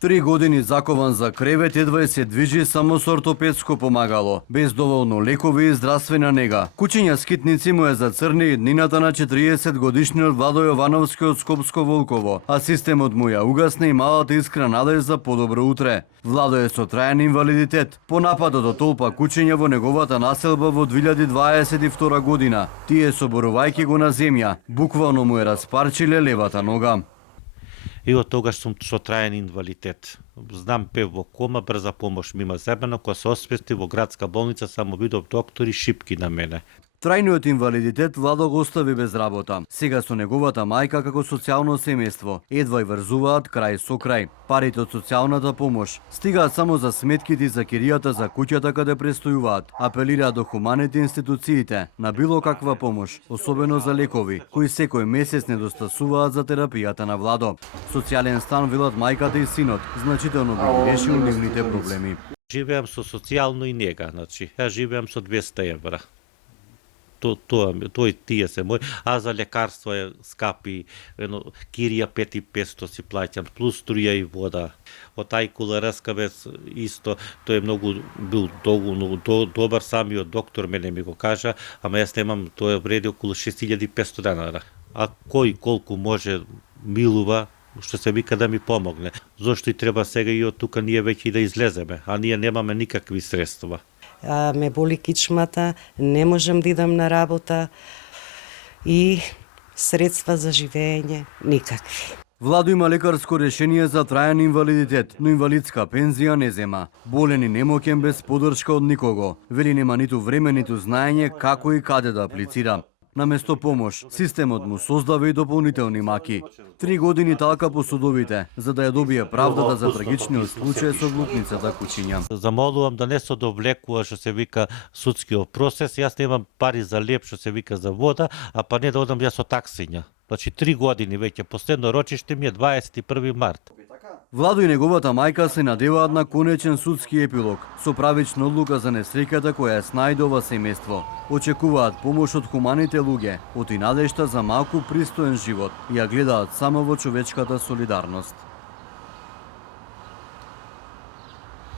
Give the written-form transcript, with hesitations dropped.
3 години закован за кревет, едва се движи само со ортопедско помагало, без доволно лекови и здравствена нега. Кучиња скитници му е зацрни иднината на 40 годишниот Владо Јовановски од Скопско Волково, а системот му ја угасне и малата искра надеж за подобро утре. Владо е со траен инвалидитет. По нападот од толпа кучиња во неговата населба во 2022 година, тие соборувајќи го на земја, буквално му е распарчиле левата нога. И од тогаш сум со траен инвалидитет. Знам пев во кома, брза помош ми има земено, кога се освести во градска болница, само видов доктори шипки на мене. Трајниот инвалидитет Владо го остави без работа. Сега со неговата мајка како социјално семејство едва и врзуваат крај со крај. Парите од социјалната помош стигаат само за сметките и за киријата за куќата каде престојуваат. Апелираат до хуманите институциите на било каква помош, особено за лекови, кои секој месец недостасуваат за терапијата на Владо. Социјален стан, велат мајката и синот, значително би решил нивните проблеми. Живеам со социјално и нега, значи, ја живеам со 200 евра. Тој тие се мој, а за лекарство е скапи, кирија 5500 си плаќам, плюс струја и вода. Од Ајкула Раскавец исто, тој е многу бил добар, самиот доктор мене ми го кажа, ама јас немам, тој вреди околу 6500 денара. А кој колку може милува, што се вика да ми помогне. Зошто и треба сега и од тука ние веќе да излеземе, а ние немаме никакви средства. Ме боли кичмата, не можам да идам на работа и средства за живење никакви. Владо има лекарско решение за траен инвалидитет, но инвалидска пензија не зема. Болен и немоќен без поддршка од никого. Вели нема ниту време, ниту знаење како и каде да аплицира. Наместо помош, системот му создава и дополнителни маки. 3 години талка по судовите, за да ја добие правдата за трагичниот случај со глупницата кучиња. Замолувам да не се довлекува што се вика судскиот процес, јас немам пари за леп што се вика за вода, а па не да одам јас со таксиња. Значи 3 години веќе, последно рочиште ми е 21 март. Владо и неговата мајка се надеваат на конечен судски епилог, со правична одлука за несреќата која ја снајде ова семејство. Очекуваат помош од хуманите луѓе, од и надежта за малку пристоен живот, и ја гледаат само во човечката солидарност.